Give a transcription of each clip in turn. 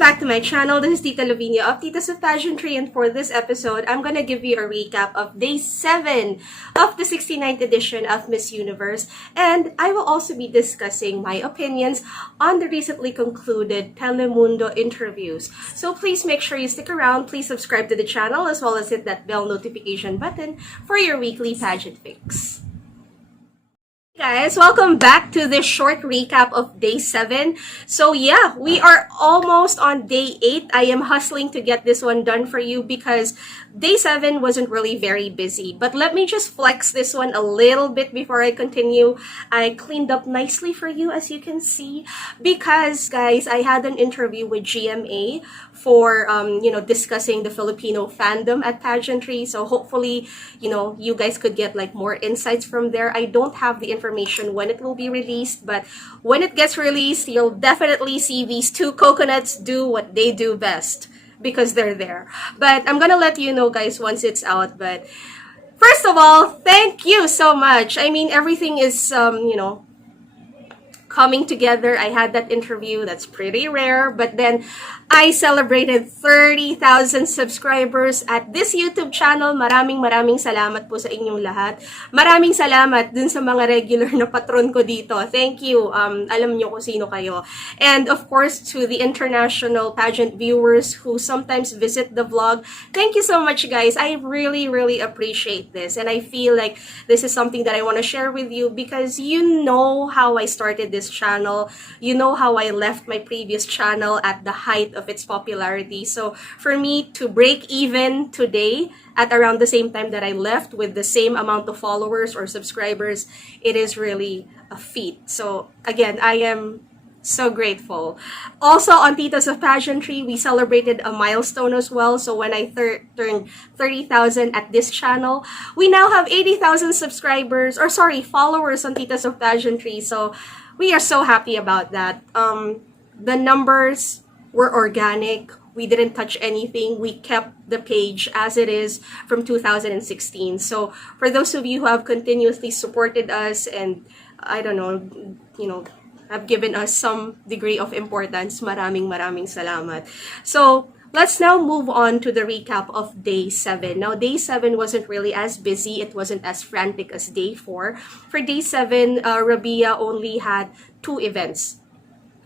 back to my channel. This is Tita Lavinia of Titas of Pageantry, and for this episode, I'm gonna give you a recap of day 7 of the 69th edition of Miss Universe, and I will also be discussing my opinions on the recently concluded Telemundo interviews. So please make sure you stick around, please subscribe to the channel, as well as hit that bell notification button for your weekly pageant fix. Guys, welcome back to this short recap of day 7. So yeah, we are almost on day 8. I am hustling to get this one done for you because day 7 wasn't really very busy. But let me just flex this one a little bit before I continue. I cleaned up nicely for you, as you can see, because guys, I had an interview with GMA for discussing the Filipino fandom at pageantry. So hopefully, you guys could get like more insights from there. I don't have the information when it will be released, but when it gets released, you'll definitely see these two coconuts do what they do best because they're there. But I'm gonna let you know, guys, once it's out. But first of all, thank you so much. I mean, everything is coming together. I had that interview. That's pretty rare. But then I celebrated 30,000 subscribers at this YouTube channel. Maraming salamat po sa inyong lahat. Maraming salamat dun sa mga regular na patron ko dito. Thank you. Alam niyo kung sino kayo. And of course, to the international pageant viewers who sometimes visit the vlog, thank you so much, guys. I really appreciate this. And I feel like this is something that I want to share with you because you know how I started this channel. You know how I left my previous channel at the height of its popularity. So for me to break even today at around the same time that I left with the same amount of followers or subscribers, it is really a feat. So again, I am so grateful. Also on Titas of Pageantry, we celebrated a milestone as well. So when I turned 30,000 at this channel, we now have 80,000 followers on Titas of Pageantry. So we are so happy about that. The numbers were organic. We didn't touch anything. We kept the page as it is from 2016. So for those of you who have continuously supported us and have given us some degree of importance, maraming salamat. So let's now move on to the recap of day 7. Now, day 7 wasn't really as busy. It wasn't as frantic as day 4. For day 7, Rabiya only had 2 events,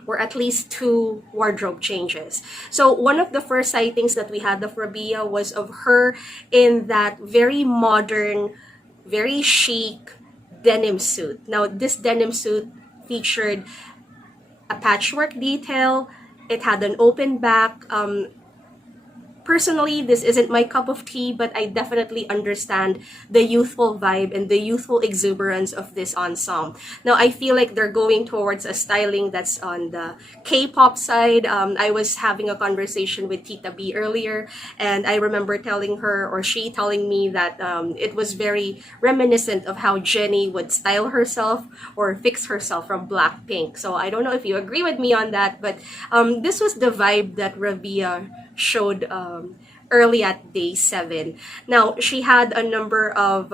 or at least 2 wardrobe changes. So one of the first sightings that we had of Rabiya was of her in that very modern, very chic denim suit. Now, this denim suit featured a patchwork detail. It had an open back. Personally, this isn't my cup of tea, but I definitely understand the youthful vibe and the youthful exuberance of this ensemble. Now, I feel like they're going towards a styling that's on the K-pop side. I was having a conversation with Tita B earlier, and I remember telling her, or she telling me, that it was very reminiscent of how Jennie would style herself or fix herself from Blackpink. So I don't know if you agree with me on that, but this was the vibe that Rabiya showed early at day 7. Now, she had a number of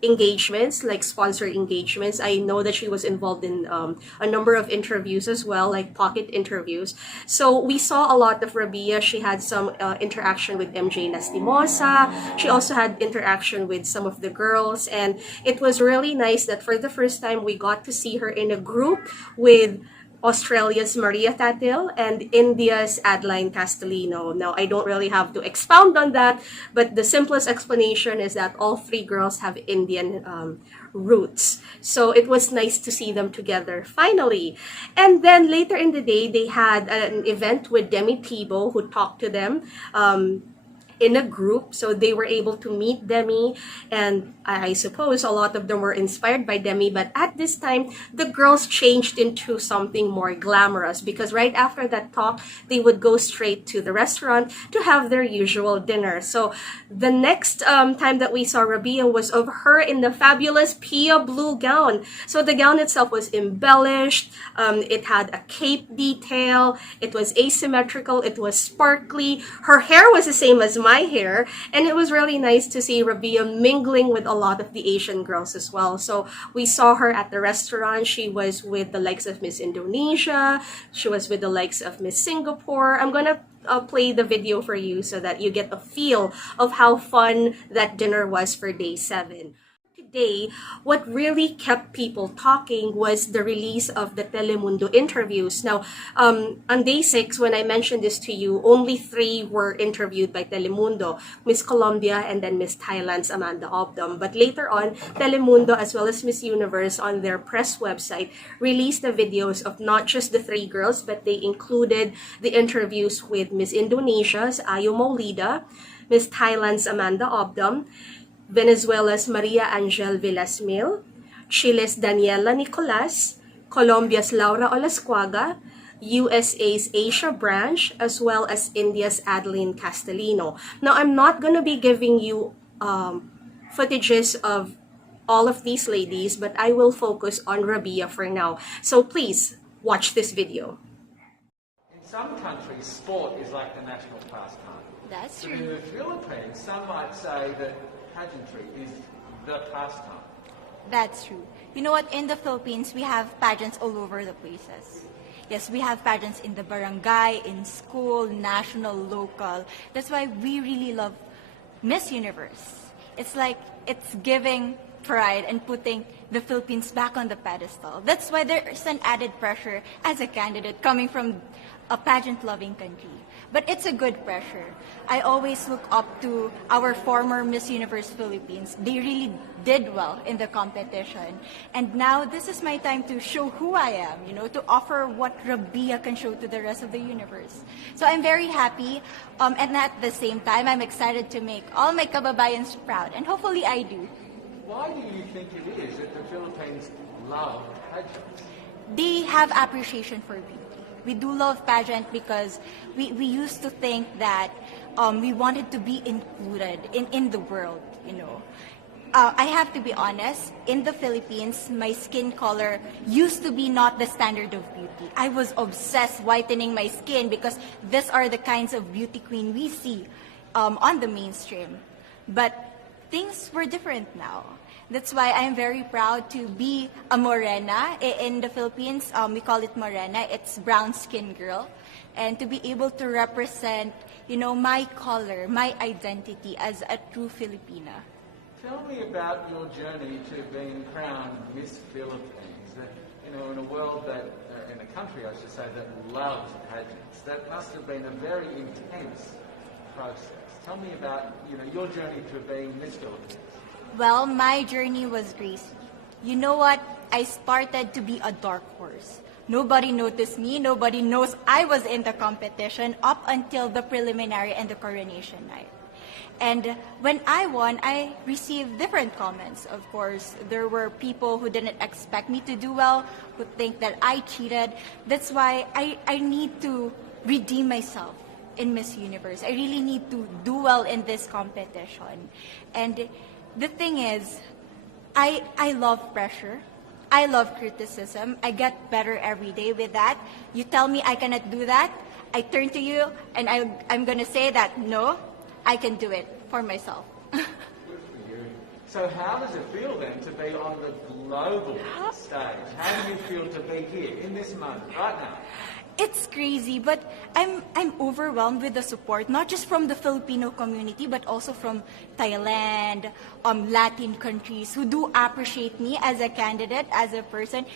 engagements, like sponsored engagements. I know that she was involved in a number of interviews as well, like pocket interviews. So we saw a lot of Rabiya. She had some interaction with MJ Lastimosa. She also had interaction with some of the girls, and it was really nice that for the first time we got to see her in a group with Australia's Maria Thattil and India's Adeline Castellino. Now, I don't really have to expound on that, but the simplest explanation is that all 3 girls have Indian roots. So it was nice to see them together finally. And then later in the day, they had an event with Demi Thibault, who talked to them in a group. So they were able to meet Demi, and I suppose a lot of them were inspired by Demi, but at this time the girls changed into something more glamorous, because right after that talk they would go straight to the restaurant to have their usual dinner. So the next time that we saw Rabiya was of her in the fabulous Pia Blue Gown. So the gown itself was embellished, it had a cape detail, it was asymmetrical, it was sparkly, her hair was the same as my hair. And it was really nice to see Rabiya mingling with a lot of the Asian girls as well. So we saw her at the restaurant. She was with the likes of Miss Indonesia. She was with the likes of Miss Singapore. I'm gonna play the video for you so that you get a feel of how fun that dinner was for day 7. Today, what really kept people talking was the release of the Telemundo interviews. Now, on day 6, when I mentioned this to you, only 3 were interviewed by Telemundo, Miss Colombia and then Miss Thailand's Amanda Obdom. But later on, Telemundo as well as Miss Universe on their press website released the videos of not just the 3 girls, but they included the interviews with Miss Indonesia's Ayu Maulida, Miss Thailand's Amanda Obdom, Venezuela's Maria Angel Villasmil, Chile's Daniela Nicolas, Colombia's Laura Olascuaga, USA's Asia branch, as well as India's Adeline Castellino. Now, I'm not going to be giving you footages of all of these ladies, but I will focus on Rabiya for now. So please watch this video. In some countries, sport is like the national pastime. That's But in true. the Philippines, some might say that pageantry is the pastime. That's true. You know what? In the Philippines, we have pageants all over the places. Yes, we have pageants in the barangay, in school, national, local. That's why we really love Miss Universe. It's like it's giving pride and putting the Philippines back on the pedestal. That's why there's an added pressure as a candidate coming from a pageant-loving country. But it's a good pressure. I always look up to our former Miss Universe Philippines. They really did well in the competition. And now this is my time to show who I am, to offer what Rabiya can show to the rest of the universe. So I'm very happy, and at the same time, I'm excited to make all my kababayans proud. And hopefully I do. Why do you think it is that the Philippines love pageants? They have appreciation for beauty. We do love pageant because we used to think that we wanted to be included in the world, I have to be honest, in the Philippines, my skin color used to be not the standard of beauty. I was obsessed whitening my skin because these are the kinds of beauty queen we see on the mainstream. But things were different now. That's why I'm very proud to be a morena. In the Philippines, we call it morena. It's brown skin girl. And to be able to represent, my color, my identity as a true Filipina. Tell me about your journey to being crowned Miss Philippines. In a world in a country, I should say, that loves pageants. That must have been a very intense process. Tell me about, your journey to being Miss Philippines. Well, my journey was crazy. You know what? I started to be a dark horse. Nobody noticed me. Nobody knows I was in the competition up until the preliminary and the coronation night. And when I won, I received different comments. Of course, there were people who didn't expect me to do well, who think that I cheated. That's why I need to redeem myself in Miss Universe. I really need to do well in this competition. And the thing is, I love pressure. I love criticism. I get better every day with that. You tell me I cannot do that, I turn to you and I'm going to say that, no, I can do it for myself. Good for you. So how does it feel then to be on the global stage? How do you feel to be here in this moment, right now? It's crazy, but I'm overwhelmed with the support, not just from the Filipino community, but also from Thailand, Latin countries who do appreciate me as a candidate, as a person.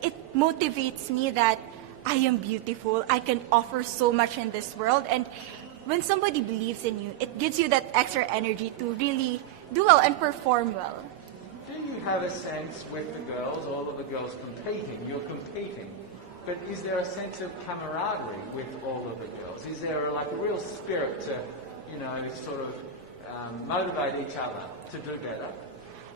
It motivates me that I am beautiful, I can offer so much in this world, and when somebody believes in you, it gives you that extra energy to really do well and perform well. Do you have a sense with the girls, all of the girls competing, you're competing, but is there a sense of camaraderie with all of the girls? Is there a real spirit to, sort of motivate each other to do better?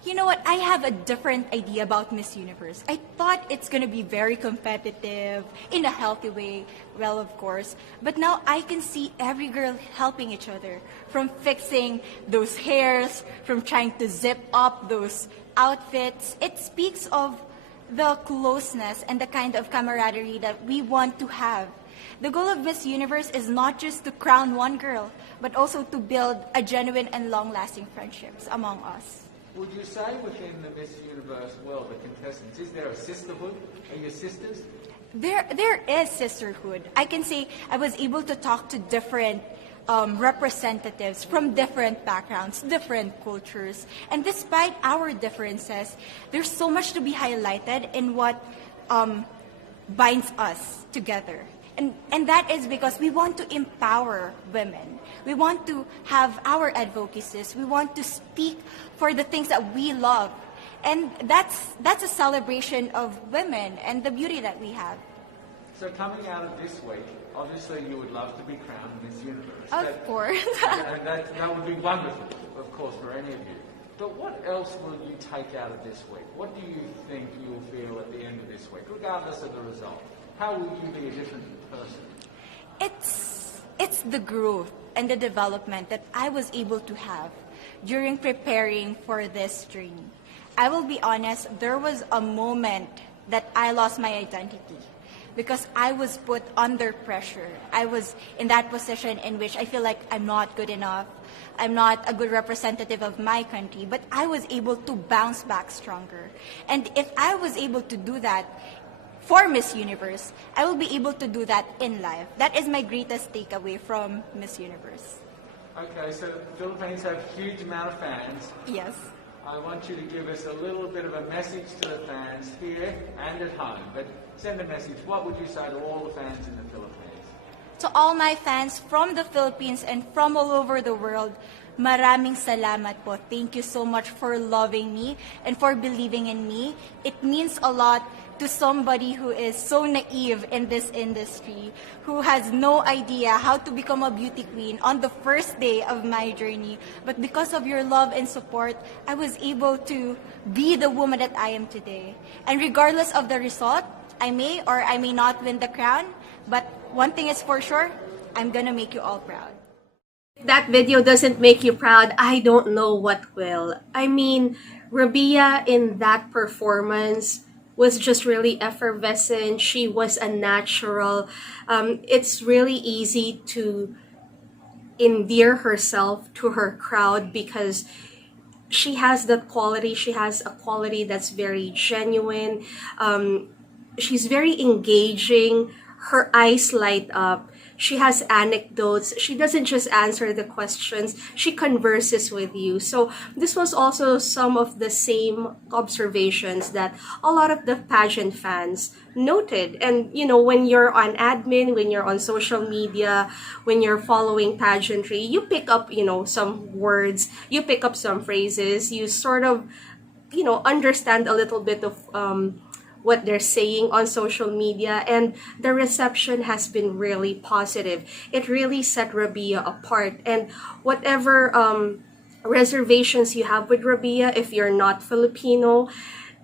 You know what? I have a different idea about Miss Universe. I thought it's going to be very competitive, in a healthy way, well, of course. But now I can see every girl helping each other, from fixing those hairs, from trying to zip up those outfits. It speaks of the closeness and the kind of camaraderie that we want to have The goal of Miss Universe is not just to crown one girl, but also to build a genuine and long-lasting friendships among us. Would you say within the Miss Universe world, the contestants, is there a sisterhood? Are you sisters? There is sisterhood. I can say I was able to talk to different representatives from different backgrounds, different cultures. And despite our differences, there's so much to be highlighted in what binds us together. And that is because we want to empower women. We want to have our advocacies. We want to speak for the things that we love. And that's a celebration of women and the beauty that we have. So coming out of this week, obviously you would love to be crowned Miss Universe. Of course. And that would be wonderful, of course, for any of you. But what else will you take out of this week? What do you think you'll feel at the end of this week, regardless of the result? How will you be a different person? It's the growth and the development that I was able to have during preparing for this journey. I will be honest, there was a moment that I lost my identity because I was put under pressure. I was in that position in which I feel like I'm not good enough. I'm not a good representative of my country, but I was able to bounce back stronger. And if I was able to do that for Miss Universe, I will be able to do that in life. That is my greatest takeaway from Miss Universe. Okay, so Philippines have a huge amount of fans. Yes. I want you to give us a little bit of a message to the fans here and at home. But send a message. What would you say to all the fans in the Philippines? To all my fans from the Philippines and from all over the world, maraming salamat po. Thank you so much for loving me and for believing in me. It means a lot to somebody who is so naive in this industry, who has no idea how to become a beauty queen on the first day of my journey. But because of your love and support, I was able to be the woman that I am today. And regardless of the result, I may or I may not win the crown, but one thing is for sure, I'm gonna make you all proud. If that video doesn't make you proud, I don't know what will. I mean, Rabiya in that performance was just really effervescent. She was a natural. It's really easy to endear herself to her crowd because she has that quality. She has a quality that's very genuine. She's very engaging. Her eyes light up. She has anecdotes. She doesn't just answer the questions. She converses with you. So this was also some of the same observations that a lot of the pageant fans noted. And, you know, when you're on admin, when you're on social media, when you're following pageantry, you pick up, you know, some words, you pick up some phrases, you sort of, you know, understand a little bit of what they're saying on social media, and the reception has been really positive. It really set Rabiya apart, and whatever reservations you have with Rabiya, if you're not Filipino,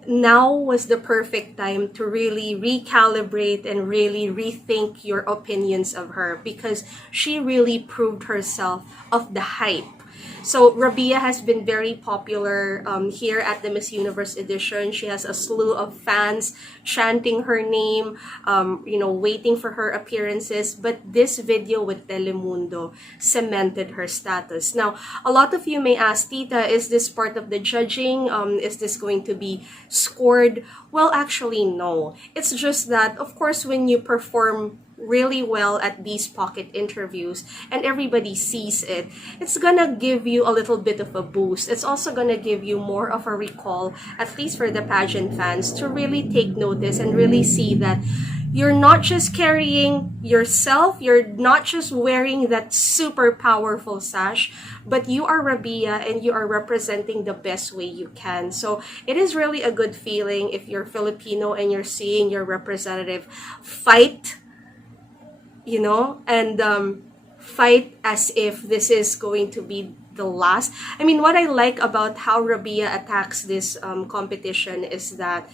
now was the perfect time to really recalibrate and really rethink your opinions of her, because she really proved herself of the hype. So Rabiya has been very popular here at the Miss Universe edition. She has a slew of fans chanting her name, you know, waiting for her appearances. But this video with Telemundo cemented her status. Now, a lot of you may ask, Tita, is this part of the judging? Is this going to be scored? Well, actually, no. It's just that, of course, when you perform really well at these pocket interviews and everybody sees it, it's gonna give you a little bit of a boost. It's also gonna give you more of a recall, at least for the pageant fans, to really take notice and really see that you're not just carrying yourself, you're not just wearing that super powerful sash, but you are Rabiya and you are representing the best way you can. So it is really a good feeling if you're Filipino and you're seeing your representative fight, you know, and fight as if this is going to be the last. I mean, what I like about how Rabiya attacks this competition is that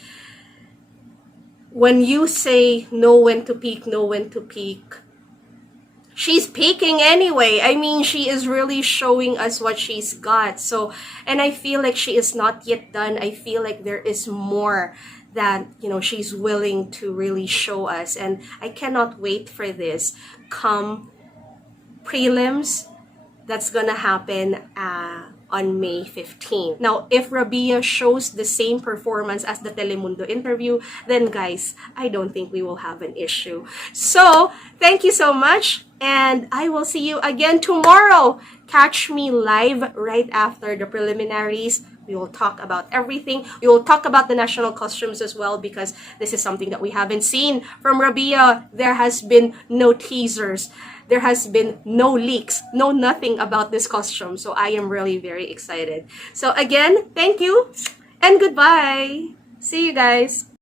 when you say know when to peak, know when to peak, she's peaking anyway. I mean, she is really showing us what she's got. So, and I feel like she is not yet done. I feel like there is more that, you know, she's willing to really show us. And I cannot wait for this come prelims that's gonna happen on May 15th. Now, if Rabiya shows the same performance as the Telemundo interview, then guys, I don't think we will have an issue. So, thank you so much, and I will see you again tomorrow. Catch me live right after the preliminaries. We will talk about everything. We will talk about the national costumes as well, because this is something that we haven't seen from Rabiya. There has been no teasers. There has been no leaks, no nothing about this costume. So I am really very excited. So again, thank you and goodbye. See you guys.